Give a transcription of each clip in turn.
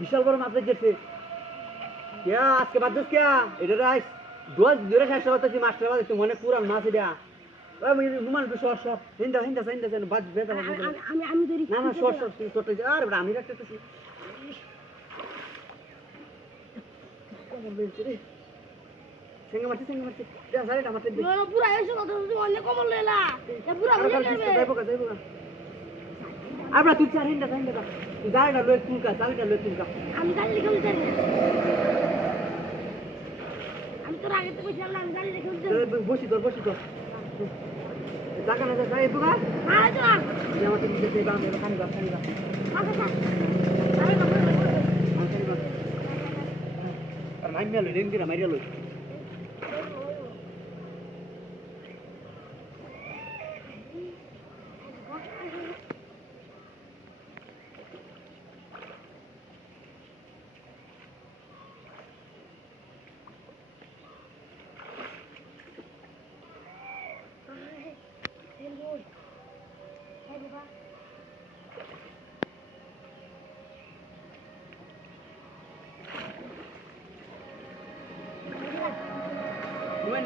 বিশাল বড় মাছ গেছে আজকে বাদ দিস কে এটা রাইস দোয়াজ ধরে শেষ হতেছি মাছটা বাদ মনে পুরান মাছ এটা নুমান সর সর হিন্দা হিন্দা হিন্দা বাদ বেতা আমি ধরি না না সর সর ছোট আর আমি রাখতেছি সেঙ্গে মারছি যা সাইড আমার তে পুরা এসে কত অনেক কমল লেলা এ পুরা হয়ে যাবে যাইবো গা আমরা তুই চার হিন্দা তুই যাই না লই তুলকা চালটা লই তুলকা আমি জানি লিখে উঠতে আমি তো আগে তো কইছিলাম আমি জানি লিখে উঠতে বসি তোর জায়গা না যাই বুগা হ্যাঁ তো যে আমাদের দিতে বাম খানি বা আচ্ছা আরে না আর মাইমিয়া লই রেন দিরা মাইরিয়া লই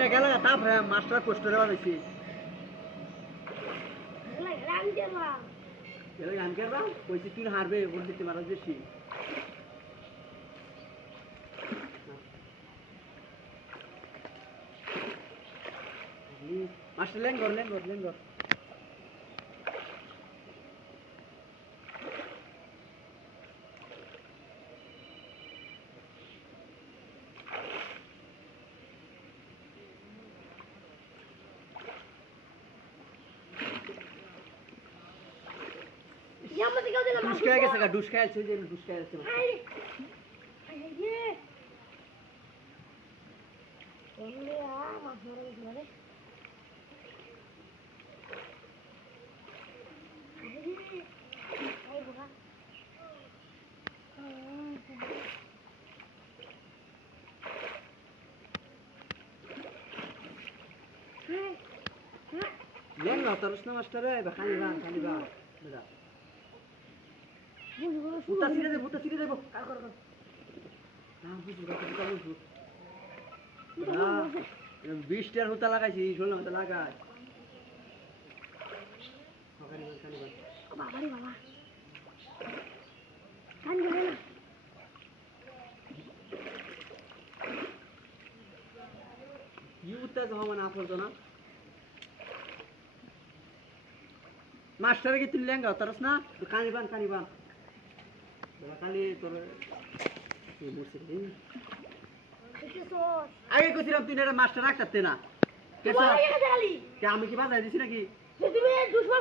না গেল তাপ মাস্টার কষ্ট রে বানাইছি গান করবা কইছি তুই হারবে বলতে তোমার বেশি মাস্টার লেন কর ডুসকা আছে যে ডুসকা আছে লেন না তোর না মাস্টারে খালি বা বেটা বুতা সিরে দেব কর না বুঝু না 20 টার হুতা লাগাইছি 16 হুতা লাগাই কানি বাবা রে বাবা কান গেল না ইউতা জমা না পড়তো না মাস্টারে কি তুই লেঙ্গা তারস না কানি বান কালি তোর আগে কইছিলাম তুই না মাস্টার রাখতে না আমি কি বাজাই দিছি নাকি তুমি দুশো